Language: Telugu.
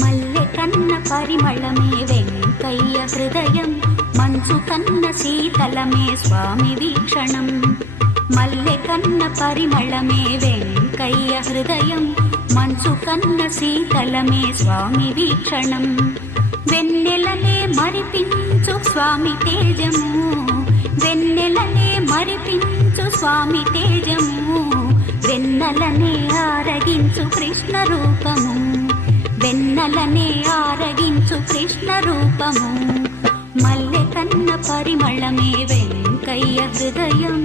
మల్లె కన్న పరిమళమే వెంకయ్య హృదయం, మంచు కన్న శీతలమే స్వామి వీక్షణం. మల్లె కన్న పరిమళమే వెంకయ్య హృదయం, మంచు కన్న శీతలమే స్వామి వీక్షణం. వెన్నెలనే మరిపించు స్వామి తేజము, వెన్నెలనే మరిపించు స్వామి తేజము, వెన్నెలనే ఆరగించు కృష్ణ రూపము, వెన్నెలనే ఆరగించు కృష్ణ రూపము. మల్లె కన్న పరిమళమే వెంకయ్య హృదయం.